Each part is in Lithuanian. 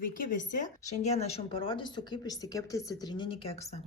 Sveiki visi! Šiandien aš jums parodysiu, kaip išsikepti citrininį keksą.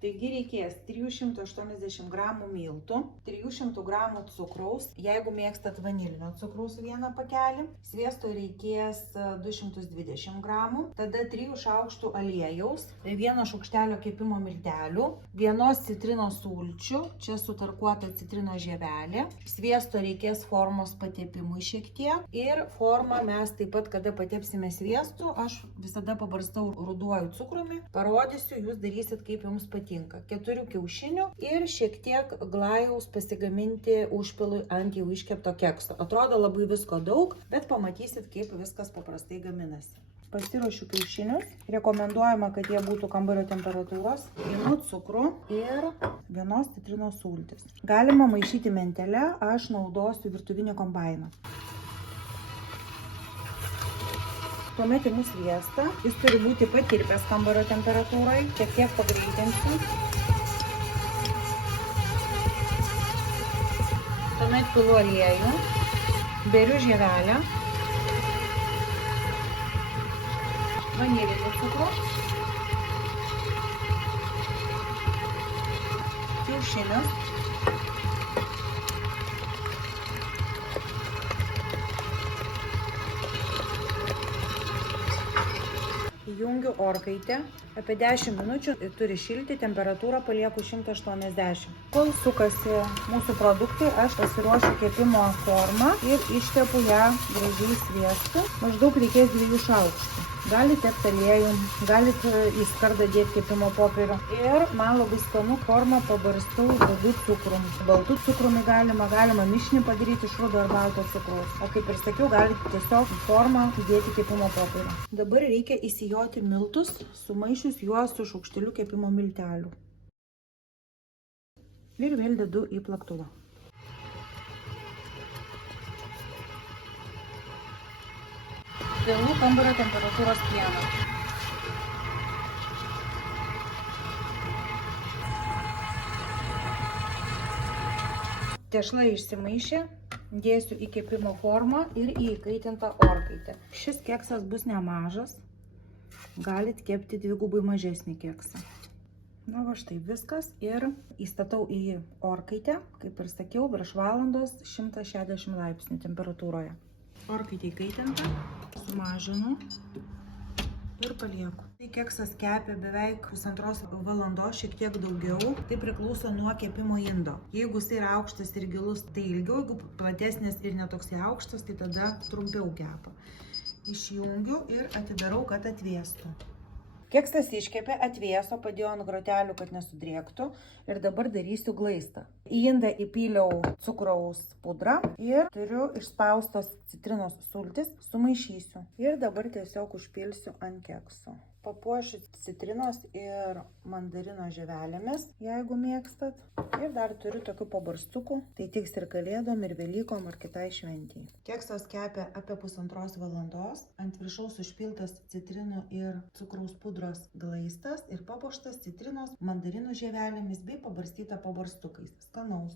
Taigi reikės 380 gramų miltų, 300 gramų cukraus, jeigu mėgstat vanilinio cukraus vieną pakelį, sviesto reikės 220 gramų, tada 3 šaukštų aliejaus, 1 šaukštelio kepimo miltelių, 1 citrinos sulčių, čia sutarkuota citrinos žievelė, sviesto reikės formos patepimui šiek tiek ir formą mes taip pat, kada patepsime sviestu, aš visada pabarstau ruduoju cukrumi, parodysiu, jūs darysit kaip jums patinka. 4 kiaušinių ir šiek tiek glajaus pasigaminti užpilui ant jau iškepto kekso. Atrodo labai visko daug, bet pamatysit, kaip viskas paprastai gaminasi. Pasiruošiu kiaušinius. Rekomenduojama, kad jie būtų kambario temperatūros. Imu cukrų ir 1 citrinos sultis. Galima maišyti mentele, aš naudosiu virtuvinį kombainą. Tuomet imu sviestą, jis turi būti patirpęs kambario temperatūrai, šiek tiek pagreitinsiu. Tuomet pilu aliejų, beriu žievelę, vanilinį cukrų, kiaušinius, įjungiu orkaitę, apie 10 minučių turi šilti, temperatūrą palieku 180. Kol sukasi mūsų produktai, aš pasiruošiu kepimo formą ir iškepu ją gražiai sviestu. Maždaug reikės 2 šaukštų. Galite tepti aliejum, galite į skardą dėti kepimo popierių. Ir man labai skanu, formą pabarstau juodu cukrum. Baltu cukrumi galima mišinį padaryti iš rudo ar balto cukraus. O kaip ir sakiau, galite tiesiog formą dėti kepimo popierių. Dabar reikia įsijoti miltus, sumaišius juos su šaukšteliu kepimo miltelių. Ir vėl dedu į plaktuvą. Pilu kambario temperatūros pieną. Tešla išsimaišė, dėsiu į kepimo formą ir į įkaitintą orkaitę. Šis keksas bus nemažas, galit kepti 2 mažesnį keksą. Na va štai viskas ir įstatau į orkaitę, kaip ir sakiau, virš valandos 160 laipsnių temperatūroje. Orkaitė įkaitinta, sumažinu ir palieku. Tai keksas kepia beveik 1,5 valandos, šiek tiek daugiau. Tai priklauso nuo kepimo indo. Jeigu jis yra aukštas ir gilus, tai ilgiau, jeigu platesnis ir netoksai aukštas, tai tada trumpiau kepa. Išjungiu ir atidarau, kad atvėstų. Keksas iškepė, atvėso, padėjau ant grotelių, kad nesudrėktų ir dabar darysiu glaistą. Į indą įpyliau cukraus pudrą ir turiu išspaustos citrinos sultis, sumaišysiu. Ir dabar tiesiog užpilsiu ant kekso. Papuošiu citrinos ir mandarino žievelėmis, jeigu mėgstat. Ir dar turiu tokių pabarstukų, tai tiks ir kalėdom, ir Velykom, ar kitai šventijai. Keksas kepia apie 1,5 valandos, ant viršaus užpiltas citrinų ir cukraus pudros glaistas ir papuoštas citrinos, mandarinų žievelėmis bei pabarstyta pabarstukais. Skanaus!